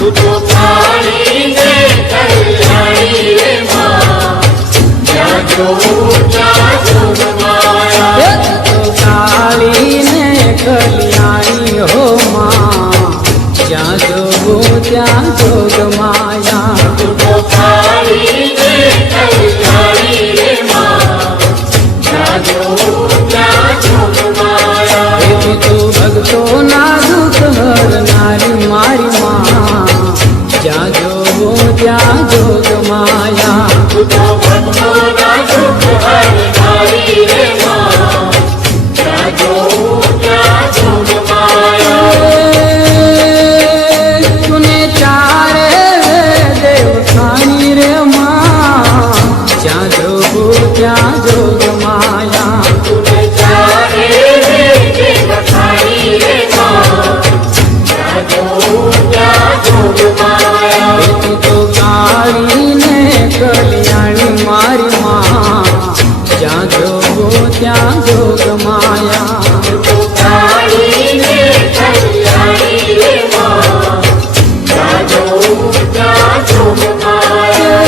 તું તો કાળીને કલ્યાણી રે માં, જ્યાં જોઉં ત્યાં જોગમાયા. તું તો કાળીને કલ્યાણી હો માં, જ્યાં જોઉં ત્યાં જોગમાયા. તું તો કાળીને કલ્યાણી રે માં, જ્યાં જોઉં ત્યાં જોગમાયા. એથી તો ભક્તોના દુઃખ હરનારી મારી માં, જ્યાં જોઉં ત્યાં જોગમાયા. તું તો ભક્તોના દુઃખ હરનારી રે માં, જ્યાં જોઉં ત્યાં જોગમાયા. તુને ચારે દેવ ખાની રે માં, જ્યાં જોઉં ત્યાં જોગમાયા. તુને ચારે દેવ ખાની રે માં, જ્યાં જોઉં ત્યાં જોગમાયા. એથી તો કાળીને કલ્યાણી મારી માં, જ્યાં જોઉં ત્યાં જોગમાયા. તું તો કાળીને કલ્યાણી રે માં, જ્યાં જોઉં ત્યાં જોગમાયા.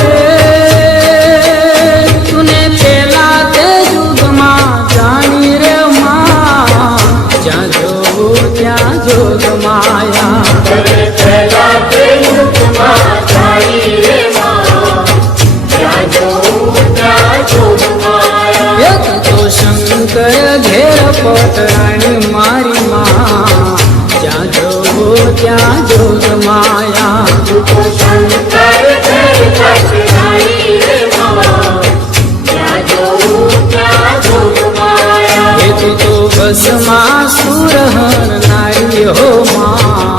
તુને પેલા તે યુગમાં જાણી રે માં, જ્યાં જોઉં ત્યાં જોગમાયા. તને પહેલા તે યુગમાં જાણી રે માં, જ્યાં જોઉં ત્યાં જોગમાયા. એક તો શંકર ઘેર પટરાણી મારી માં, જ્યાં જોઉં ત્યાં જોગમાયા. તું તો શંકર ઘર પટરાણી રે માં, જ્યાં જોઉં ત્યાં જોગમાયા. એથી તો બસમાં સુરહન નારી હો માં,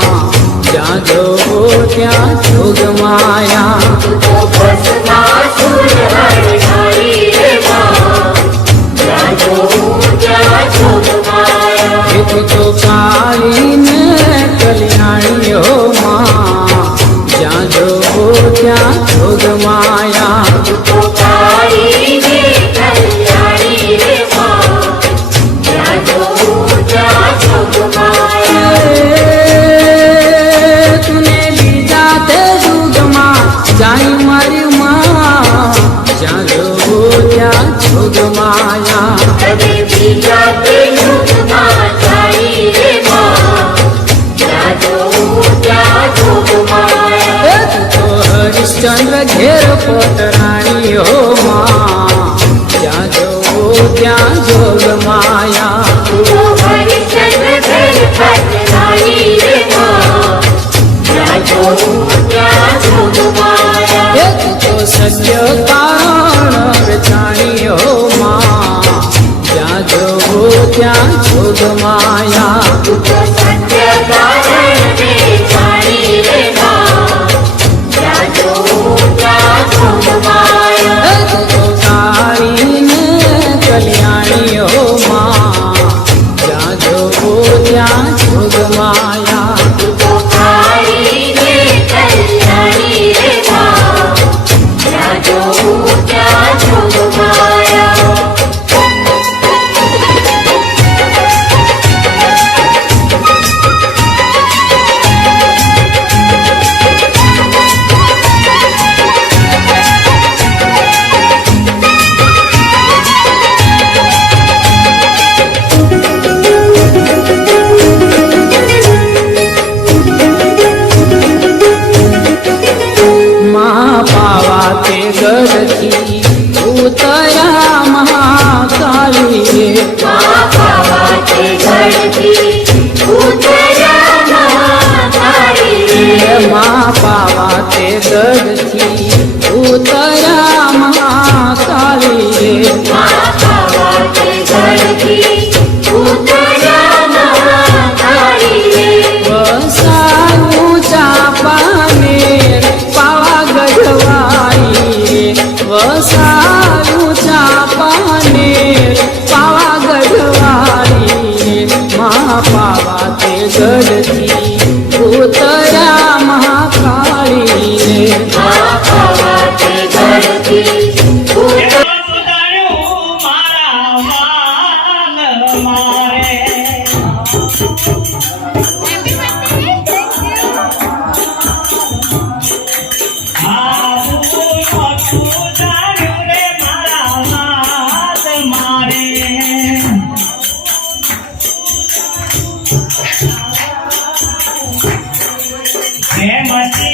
જ્યાં જોઉં ત્યાં જોગમાયા. તું તો ભસ્મા સુર હરનારી રે માં, જ્યાં જોઉં ત્યાં જોગમાયા. એથી તો કાળીને કલ્યાણી હો માં, જ્યાં જોઉં ત્યાં જોગમાયા. તું તો કાળીને કલ્યાણી રે માં, જ્યાં જોઉં ત્યાં જોગમાયા. તુને બીજા તે યુગમાં જાણી મારી માં, જ્યાં જોઉં ત્યાં જોગમાયા. તને બીજા તે યુગમાં જાણી રે માં, જ્યાં જોઉં ત્યાં જોગમાયા. તું તો હરિશ્ચંદ્ર ઘેર પટરાણી હો માં, જ્યાં જોઉં ત્યાં જોગમાયા. તું તો હરિશ્ચંદ્ર ઘર પટરાણી રે માં, જ્યાં જોઉં ત્યાં જોગમાયા. તું તો સત્ય કારણ વેચાણી હો માં, જ્યાં જોઉં ત્યાં જોગમાયા. તું તો સત્ય કારણને જાણી રે માં, જ્યાં જોઉં ત્યાં જોગમાયા. તું તો કાળીને કલ્યાણી હો માં, જ્યાં જોઉં ત્યાં જોગમાયા. તું તો કાળીને કલ્યાણી રે માં, જ્યાં જોઉં ત્યાં જોગમાયા.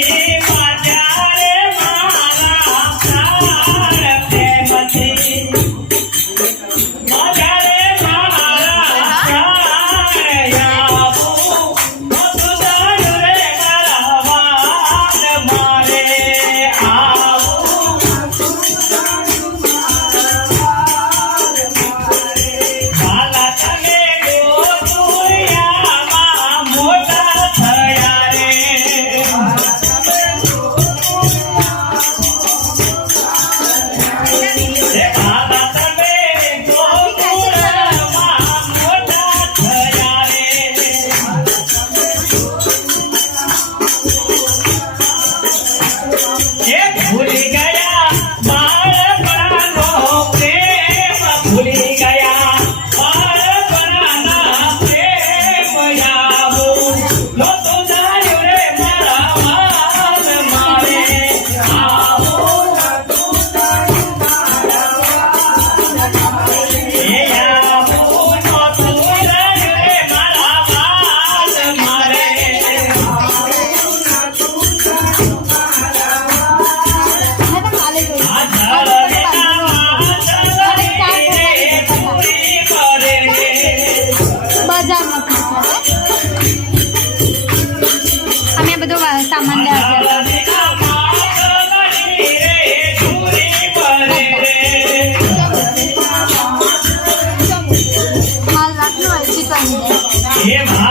પ્રેમથી માન્યા રે મારા પ્રાણ પ્રેમથી માન્યા રે મારા પ્રાણ આવું નહોતું જાણ્યું રે મારા વાલ મારે આવું વાલા તમે દુનિયામાં મોટા થયા રે હે વાલા તમે ગોકુળમાં મોટા થયા રે એ ભૂલી ગયા બાળપણાનો પ્રેમ ભૂલી ગયા બાળપણાના પ્રેમ આવું નહોતું જાણ્યું રે મારા વાલ મારે આવું એ આવું નહોતું જાણ્યું રે મારા વાલ મારે અમે બધો સામાન લેવા માલ રાખનો હોય ચિકન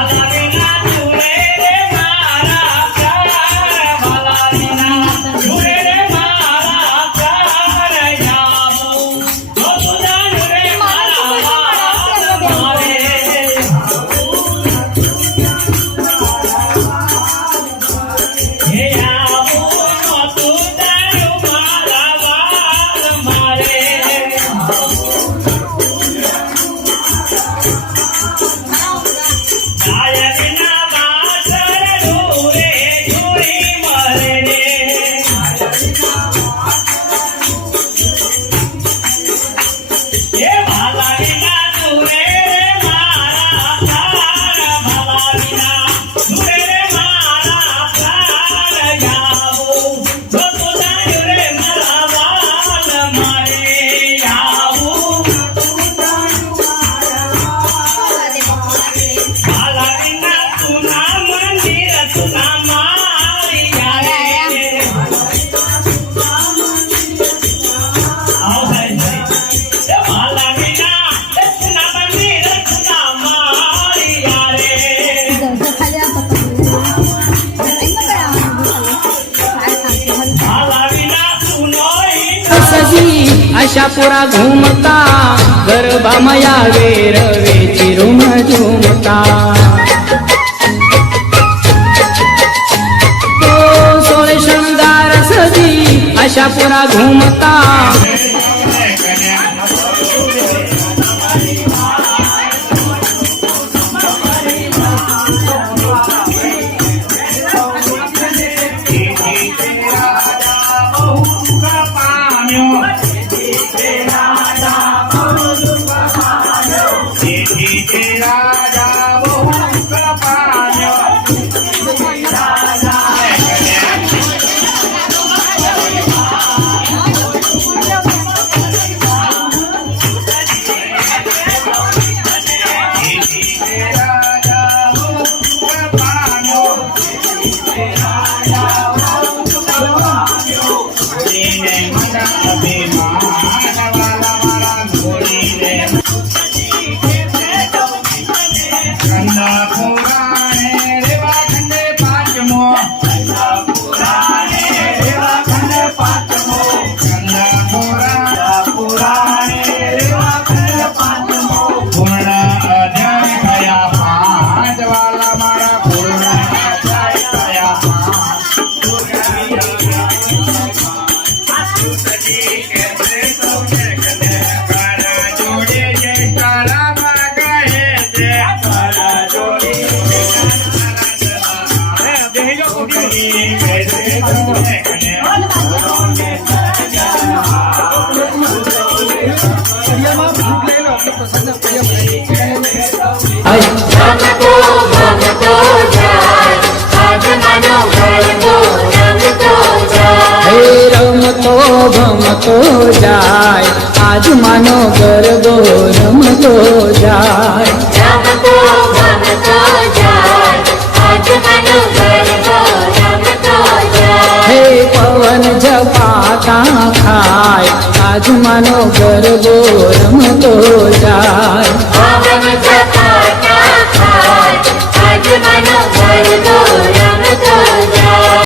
સજી આશાપુરા ઘૂમતા ગરબામાં આવે રવે ચિરુમ ઝૂમતા તો સોળે શણગાર સજી આશાપુરા ઘૂમતા ભગતો ભગતો જાય આજમાનો ગરબો પામતો જાય આજ માનો ગરબો રમતો જાય રમતો રમતો જાય આજ મનો ગરબો રમતો જાય હે પવન ઝપાટા ખાય આજ માનો ગરબો રમતો